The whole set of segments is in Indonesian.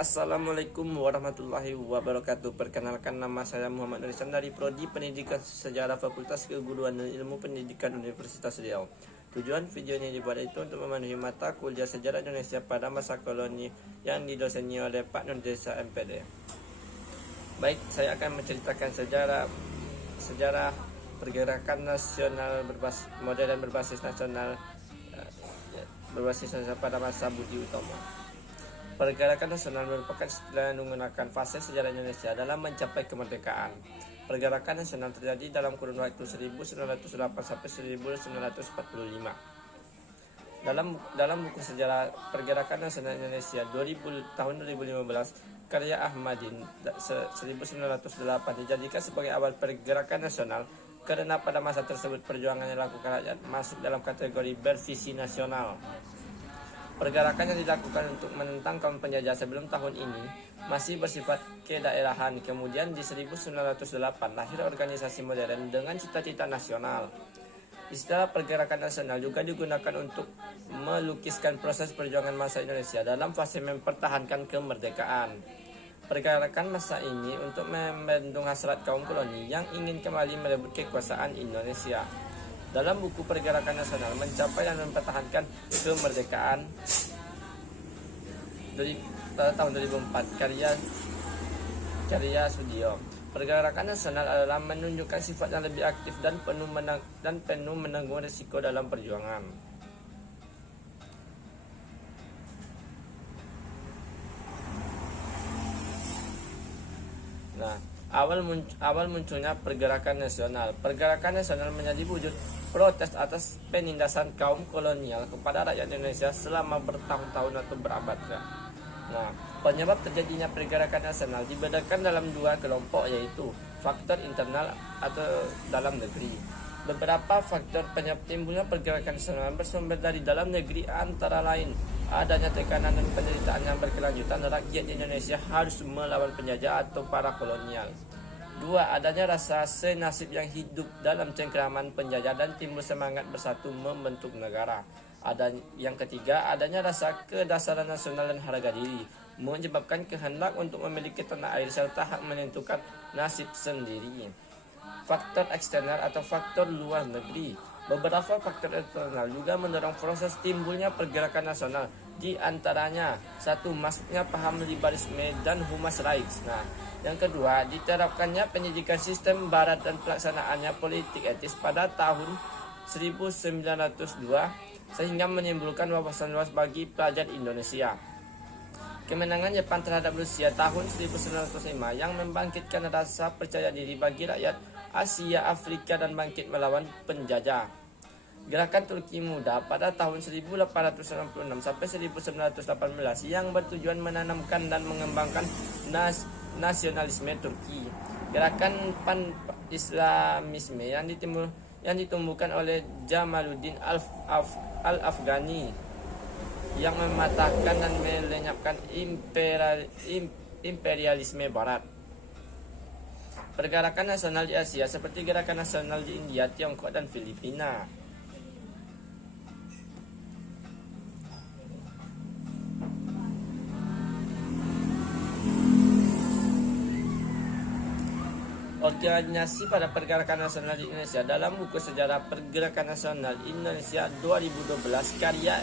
Assalamualaikum warahmatullahi wabarakatuh. Perkenalkan, nama saya Muhammad Nurisan dari Prodi Pendidikan Sejarah Fakultas Keguruan dan Ilmu Pendidikan Universitas Riau. Tujuan videonya dibuat itu untuk memenuhi mata kuliah sejarah Indonesia pada masa koloni yang didoseni oleh Pak Nurdesa MPD. Baik, saya akan menceritakan sejarah pergerakan nasional modern berbasis nasional pada masa Budi Utomo. Pergerakan nasional merupakan istilah yang menggunakan fase sejarah Indonesia dalam mencapai kemerdekaan. Pergerakan nasional terjadi dalam kurun waktu 1908 sampai 1945. Dalam buku sejarah Pergerakan Nasional Indonesia tahun 2015 karya Ahmadin 1908 dijadikan sebagai awal pergerakan nasional karena pada masa tersebut perjuangan yang dilakukan rakyat masuk dalam kategori bervisi nasional. Pergerakan yang dilakukan untuk menentang kaum penjajah sebelum tahun ini masih bersifat kedaerahan. Kemudian di 1908 lahir organisasi modern dengan cita-cita nasional. Istilah pergerakan nasional juga digunakan untuk melukiskan proses perjuangan masa Indonesia dalam fase mempertahankan kemerdekaan. Pergerakan masa ini untuk membendung hasrat kaum koloni yang ingin kembali merebut kekuasaan Indonesia. Dalam buku Pergerakan Nasional Mencapai dan Mempertahankan Kemerdekaan pada tahun 2004 karya Sudio, pergerakan nasional adalah menunjukkan sifat yang lebih aktif dan penuh menanggung risiko dalam perjuangan. Nah, awal munculnya pergerakan nasional. Pergerakan nasional menjadi wujud protes atas penindasan kaum kolonial kepada rakyat Indonesia selama bertahun-tahun atau berabad. Nah, penyebab terjadinya pergerakan nasional dibedakan dalam dua kelompok, yaitu faktor internal atau dalam negeri. Beberapa faktor penyebab timbulnya pergerakan nasional bersumber dari dalam negeri, antara lain adanya tekanan dan penderitaan yang berkelanjutan rakyat Indonesia harus melawan penjajah atau para kolonial. Dua, adanya rasa senasib yang hidup dalam cengkraman penjajah dan timbul semangat bersatu membentuk negara. Yang ketiga, adanya rasa kedasaran nasional dan harga diri, menyebabkan kehendak untuk memiliki tanah air serta hak menentukan nasib sendiri. Faktor eksternal atau faktor luar negeri. Beberapa faktor eksternal juga mendorong proses timbulnya pergerakan nasional, di antaranya satu, masuknya paham liberalisme dan human rights. Nah, yang kedua, diterapkannya pendidikan sistem barat dan pelaksanaannya politik etis pada tahun 1902 sehingga menimbulkan wawasan luas bagi pelajar Indonesia. Kemenangan Jepang terhadap Rusia tahun 1905 yang membangkitkan rasa percaya diri bagi rakyat Asia, Afrika dan bangkit melawan penjajah. Gerakan Turki Muda pada tahun 1866 sampai 1918 yang bertujuan menanamkan dan mengembangkan nasionalisme Turki. Gerakan pan-islamisme yang ditumbuhkan oleh Jamaluddin Al-Afghani yang mematahkan dan melenyapkan imperialisme barat. Pergerakan nasional di Asia seperti gerakan nasional di India, Tiongkok dan Filipina. Organisasi pada pergerakan nasional di Indonesia. Dalam buku sejarah Pergerakan Nasional Indonesia 2012 karya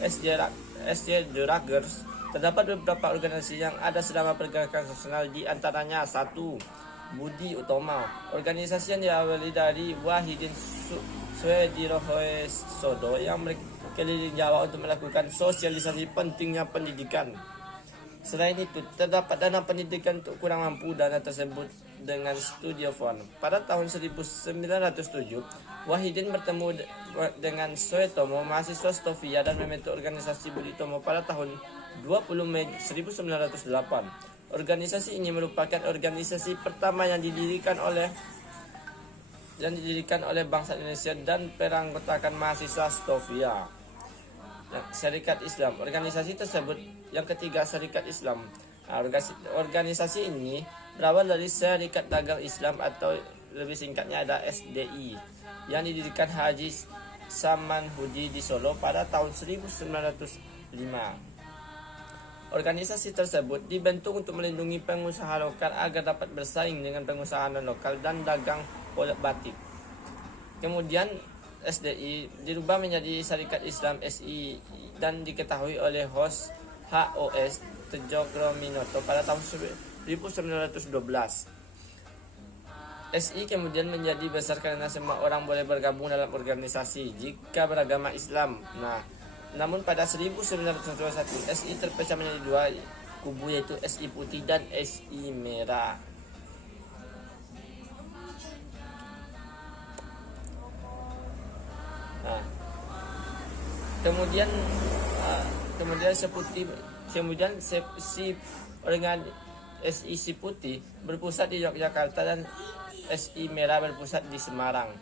S.J. Dragers, terdapat beberapa organisasi yang ada selama pergerakan nasional, di antaranya satu, Budi Utomo, organisasi yang diawali dari Wahidin Suedirohoesodo yang berkeliling Jawa untuk melakukan sosialisasi pentingnya pendidikan. Selain itu, terdapat dana pendidikan untuk kurang mampu. Dana tersebut dengan Studiofon. Pada tahun 1907, Wahidin bertemu dengan Suetomo, mahasiswa Stovia, dan membentuk organisasi Budi Utomo pada tahun 20 Mei 1908. Organisasi ini merupakan organisasi pertama yang didirikan oleh bangsa Indonesia dan beranggotakan mahasiswa Stovia. Syarikat Islam. Organisasi tersebut yang ketiga, Syarikat Islam. Nah, organisasi ini berawal dari Syarikat Dagang Islam atau lebih singkatnya ada SDI yang didirikan Haji Saman Hudi di Solo pada tahun 1905. Organisasi tersebut dibentuk untuk melindungi pengusaha lokal agar dapat bersaing dengan pengusaha non-lokal dan dagang batik. Kemudian SDI dirubah menjadi Syarikat Islam SI dan diketahui oleh HOS Tejo Krominoto pada tahun 1912. SI kemudian menjadi besar karena semua orang boleh bergabung dalam organisasi jika beragama Islam. Namun pada 1921 SI terpecah menjadi dua kubu, yaitu SI Putih dan SI Merah. Kemudian SI Putih berpusat di Yogyakarta dan SI Merah berpusat di Semarang.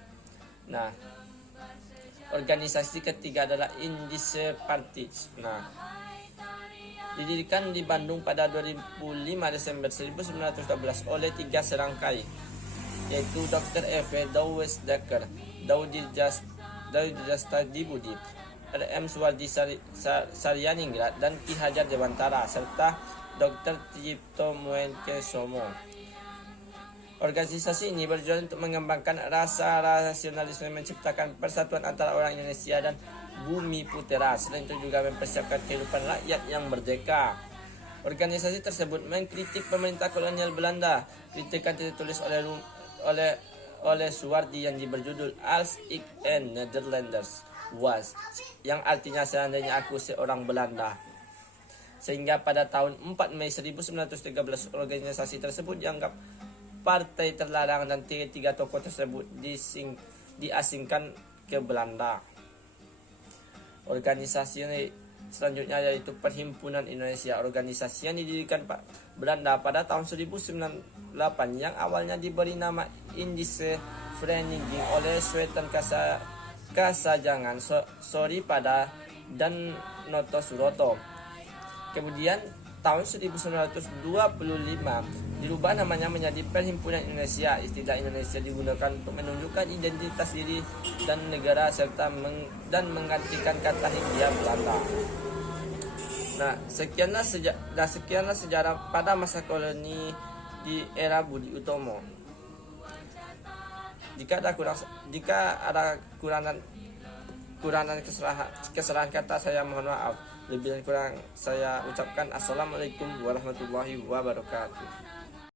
Organisasi ketiga adalah Indische Partij. Didirikan di Bandung pada 25 Desember 1912 oleh 3 serangkai, yaitu Dr. F. Douwes-Dekker, Daudi Jastadibudi, R.M. Suwardi Saryaningrat, dan Ki Hajar Dewantara, serta Dr. Tripto Muengkesomo. Organisasi ini berjuang untuk mengembangkan rasa rasionalisme, menciptakan persatuan antara orang Indonesia dan bumi putera. Selain itu juga mempersiapkan kehidupan rakyat yang merdeka. Organisasi tersebut mengkritik pemerintah kolonial Belanda. Kritikan ditulis oleh Suwardi yang berjudul Als ik een Nederlander was, yang artinya seandainya aku seorang Belanda. Sehingga pada tahun 4 Mei 1913 organisasi tersebut dianggap partai terlarang dan tiga tokoh tersebut diasingkan ke Belanda. Organisasi selanjutnya yaitu Perhimpunan Indonesia. Organisasi yang didirikan Belanda pada tahun 1908 yang awalnya diberi nama Indische Vereniging oleh Sueton Kasajangan, Soripada, dan Noto Suroto. Kemudian tahun 1925 dirubah namanya menjadi Perhimpunan Indonesia. Istilah Indonesia digunakan untuk menunjukkan identitas diri dan negara serta menggantikan kata Hindia Belanda. Sekianlah sejarah pada masa koloni di era Budi Utomo. Jika ada kurangan kesalahan kata, saya mohon maaf. Lebih dan kurang saya ucapkan assalamualaikum warahmatullahi wabarakatuh.